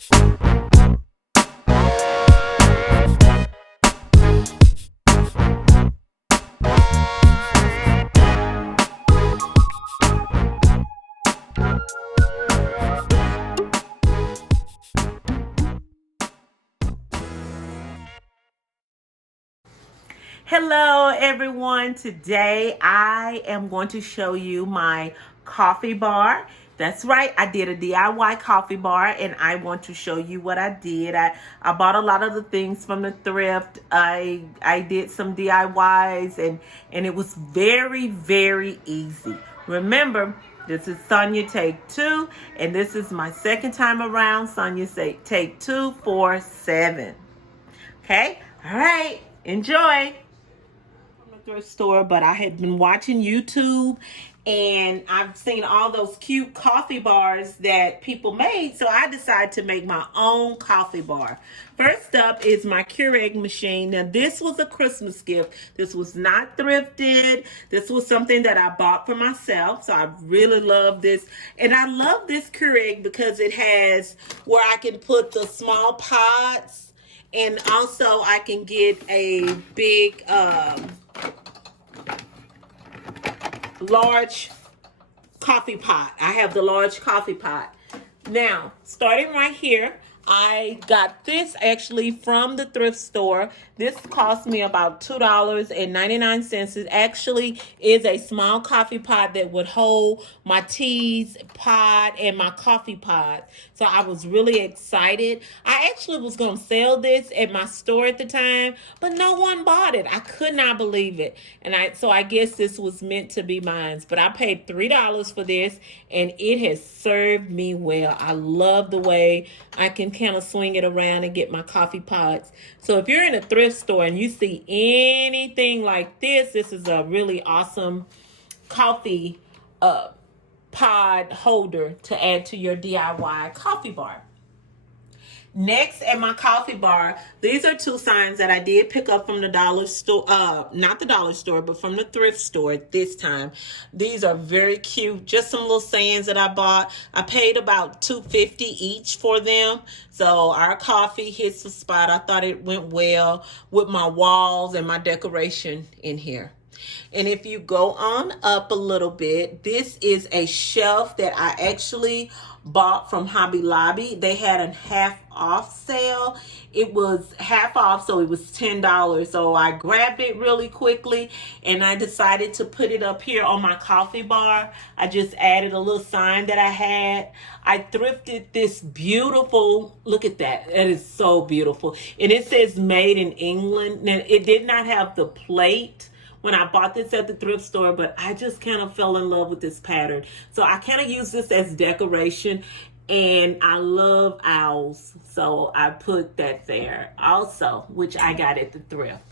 Hello everyone. Today I am going to show you my coffee bar. That's right, I did a DIY coffee bar and I want to show you what I did. I bought a lot of the things from the thrift. I did some DIYs and it was very easy. Remember, this is Sonia Take Two and this is my second time around. Sonia Take Two for 7. Okay? All right. Enjoy. From the thrift store, but I had been watching YouTube and I've seen all those cute coffee bars that people made, so I decided to make my own coffee bar. First up is my Keurig machine. Now this was a Christmas gift. This was not thrifted. This was something that I bought for myself, so I really love this. And I love this Keurig because it has where I can put the small pots, and also I can get a big large coffee pot. I have the large coffee pot. Now, starting right here, I got this actually from the thrift store. This cost me about $2.99. It actually is a small coffee pot that would hold my teas pot and my coffee pot. So I was really excited. I actually was going to sell this at my store at the time, but no one bought it. I could not believe it. So I guess this was meant to be mine. But I paid $3 for this and it has served me well. I love the way I can kind of swing it around and get my coffee pots. So if you're in a thrift store and you see anything like this, this is a really awesome coffee pod holder to add to your DIY coffee bar. Next, at my coffee bar, these are 2 signs that I did pick up from the dollar store, not the dollar store, but from the thrift store this time. These are very cute, just some little sayings that I bought. I paid about $2.50 each for them. So our coffee hits the spot. I thought it went well with my walls and my decoration in here. And if you go on up a little bit, this is a shelf that I actually bought from Hobby Lobby. They had a half off sale. It was half off, so it was $10. So I grabbed it really quickly and I decided to put it up here on my coffee bar. I just added a little sign that I had. I thrifted this beautiful, look at that. That is so beautiful. And it says made in England. Now, it did not have the plate when I bought this at the thrift store, but I just kind of fell in love with this pattern. So I kind of use this as decoration, and I love owls, so I put that there also, which I got at the thrift.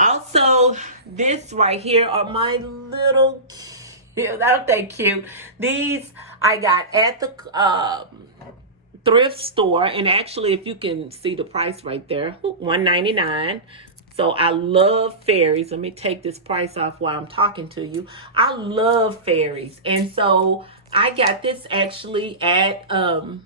Also, this right here are my little cute, aren't they cute? These I got at the thrift store, and actually, if you can see the price right there, $1.99. So I love fairies. Let me take this price off while I'm talking to you. I love fairies. And so I got this actually at for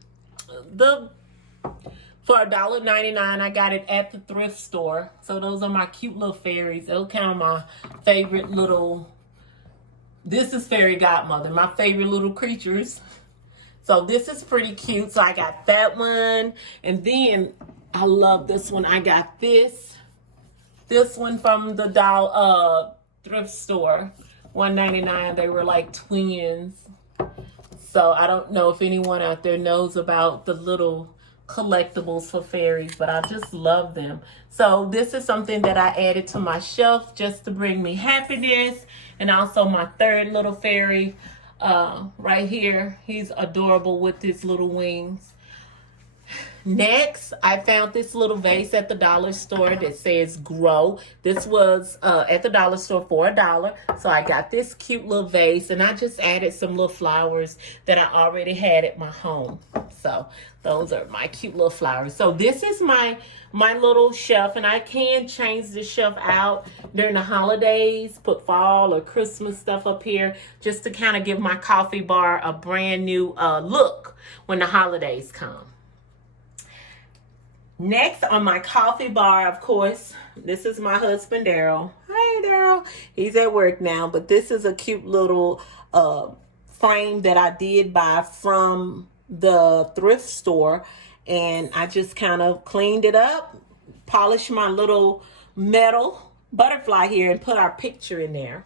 $1.99. I got it at the thrift store. So those are my cute little fairies. Those kind of my favorite little, this is fairy godmother, my favorite little creatures. So this is pretty cute. So I got that one. And then I love this one. I got this one from the thrift store, $1.99. They were like twins. So I don't know if anyone out there knows about the little collectibles for fairies, but I just love them. So this is something that I added to my shelf just to bring me happiness. And also my third little fairy right here. He's adorable with his little wings. Next, I found this little vase at the dollar store that says grow. This was at the dollar store for $1. So I got this cute little vase and I just added some little flowers that I already had at my home. So those are my cute little flowers. So this is my little shelf, and I can change the shelf out during the holidays, put fall or Christmas stuff up here just to kind of give my coffee bar a brand new look when the holidays come. Next on my coffee bar, of course, this is my husband, Daryl. Hey, Daryl. He's at work now, but this is a cute little frame that I did buy from the thrift store. And I just kind of cleaned it up, polished my little metal butterfly here, and put our picture in there.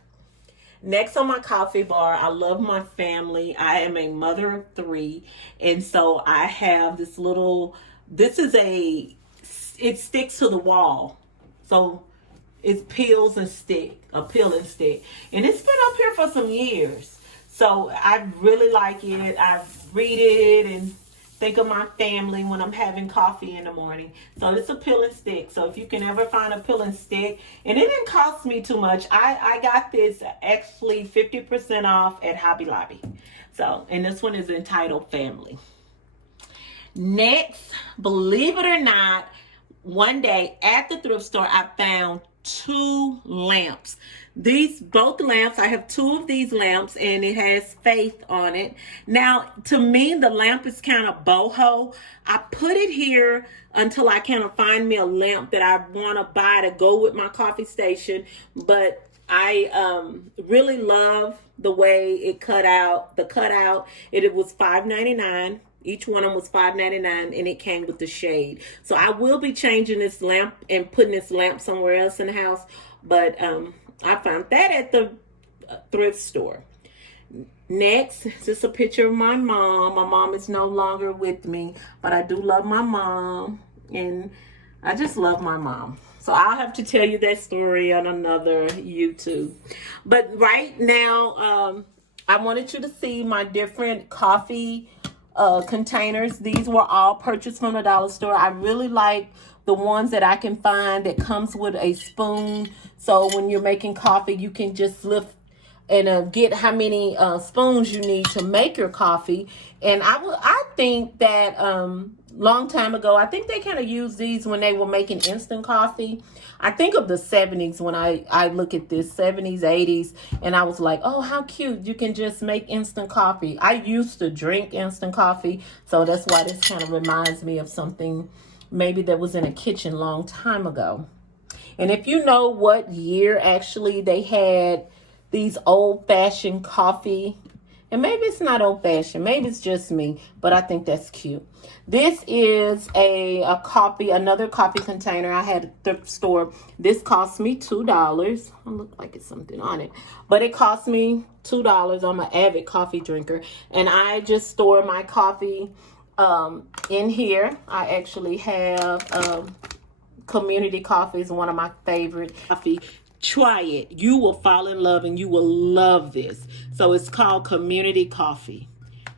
Next on my coffee bar, I love my family. I am a mother of 3. And so I have this little, it sticks to the wall. So it peels and stick, a peel and stick. And it's been up here for some years. So I really like it. I read it and think of my family when I'm having coffee in the morning. So it's a peel and stick. So if you can ever find a peel and stick, and it didn't cost me too much. I got this actually 50% off at Hobby Lobby. So, and this one is entitled Family. Next, believe it or not, one day at the thrift store, I found 2 lamps. Both lamps, I have 2 of these lamps, and it has Faith on it. Now, to me, the lamp is kind of boho. I put it here until I kind of find me a lamp that I want to buy to go with my coffee station. But I really love the way it cut out. The cutout, it was $5.99. Each one of them was $5.99, and it came with the shade. So I will be changing this lamp and putting this lamp somewhere else in the house. But I found that at the thrift store. Next, this is a picture of my mom. My mom is no longer with me, but I do love my mom, and I just love my mom. So I'll have to tell you that story on another YouTube. But right now, I wanted you to see my different coffee containers. These were all purchased from the dollar store. I really like the ones that I can find that comes with a spoon. So when you're making coffee, you can just lift and get how many spoons you need to make your coffee. And I think that long time ago, I think they kind of used these when they were making instant coffee. I think of the 70s when I look at this, 70s, 80s, and I was like, oh, how cute. You can just make instant coffee. I used to drink instant coffee, so that's why this kind of reminds me of something maybe that was in a kitchen long time ago. And if you know what year actually they had these old-fashioned coffee, and maybe it's not old-fashioned, maybe it's just me, but I think that's cute. This is another coffee container I had at the store. This cost me $2. It looks like it's something on it, but it cost me $2. I'm an avid coffee drinker, and I just store my coffee in here. I actually have Community Coffee is one of my favorite coffee. Try it. You will fall in love, and you will love this. So it's called Community Coffee.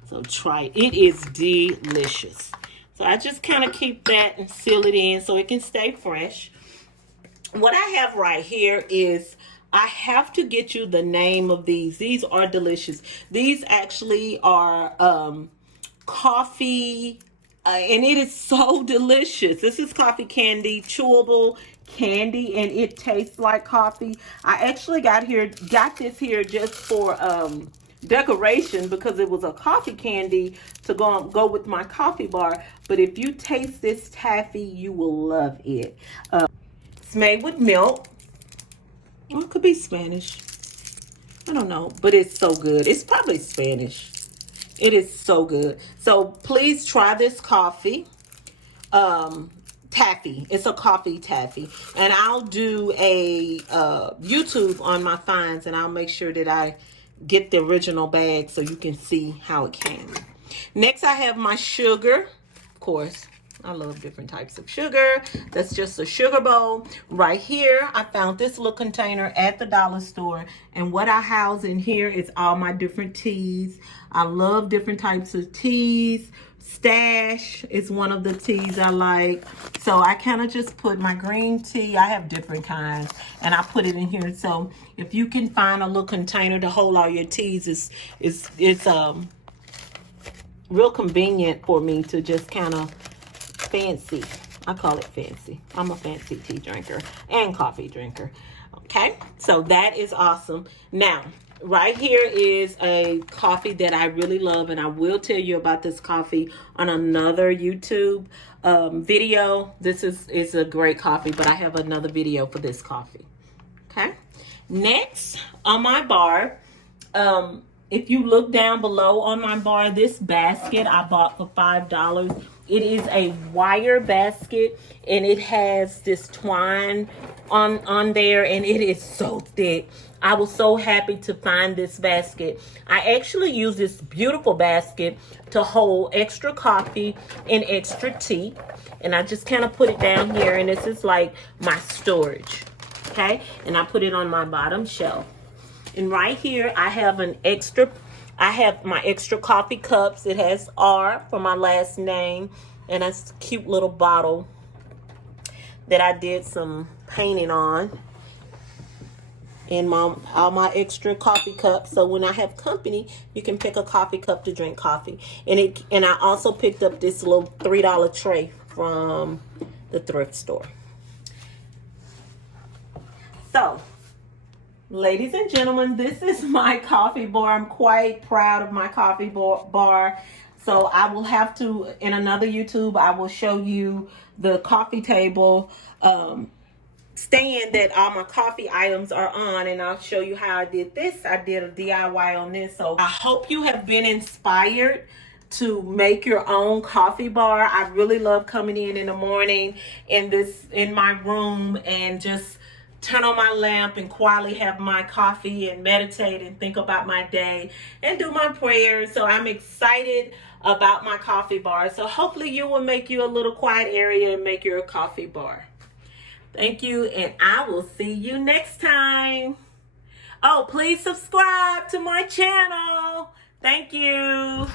So try it. It is delicious. So I just kind of keep that and seal it in so it can stay fresh. What I have right here is, I have to get you the name of these. These are delicious. These actually are coffee, and it is so delicious. This is coffee candy, chewable candy, and it tastes like coffee. I actually got this here just for decoration because it was a coffee candy to go with my coffee bar. But if you taste this taffy, you will love it. It's made with milk. Or it could be Spanish. I don't know, but it's so good. It's probably Spanish. It is so good. So please try this coffee. Taffy. It's a coffee taffy. And I'll do a YouTube on my finds, and I'll make sure that I get the original bag so you can see how it came. Next, I have my sugar. Of course, I love different types of sugar. That's just a sugar bowl. Right here, I found this little container at the dollar store. And what I house in here is all my different teas. I love different types of teas. Stash is one of the teas I like. So I kind of just put my green tea. I have different kinds, and I put it in here. So if you can find a little container to hold all your teas, it's real convenient for me to just kind of fancy. I call it fancy. I'm a fancy tea drinker and coffee drinker. Okay, so that is awesome. Now, right here is a coffee that I really love, and I will tell you about this coffee on another YouTube video. This is a great coffee, but I have another video for this coffee. Okay. Next on my bar, if you look down below on my bar, this basket I bought for $5. It is a wire basket, and it has this twine on there, and it is so thick. I was so happy to find this basket. I actually use this beautiful basket to hold extra coffee and extra tea, and I just kind of put it down here, and this is like my storage. Okay, and I put it on my bottom shelf. And right here I have my extra coffee cups. It has R for my last name, and a cute little bottle that I did some painting on. And all my extra coffee cups, so when I have company, you can pick a coffee cup to drink coffee. And I also picked up this little $3 tray from the thrift store. So, ladies and gentlemen, this is my coffee bar. I'm quite proud of my coffee bar. So I will have to, in another YouTube, I will show you the coffee table stand that all my coffee items are on, and I'll show you how I did this. I did a DIY on this. So I hope you have been inspired to make your own coffee bar. I really love coming in the morning in my room and just turn on my lamp and quietly have my coffee and meditate and think about my day and do my prayers. So I'm excited about my coffee bar. So hopefully you will make you a little quiet area and make your coffee bar. Thank you, and I will see you next time. Oh, please subscribe to my channel. Thank you.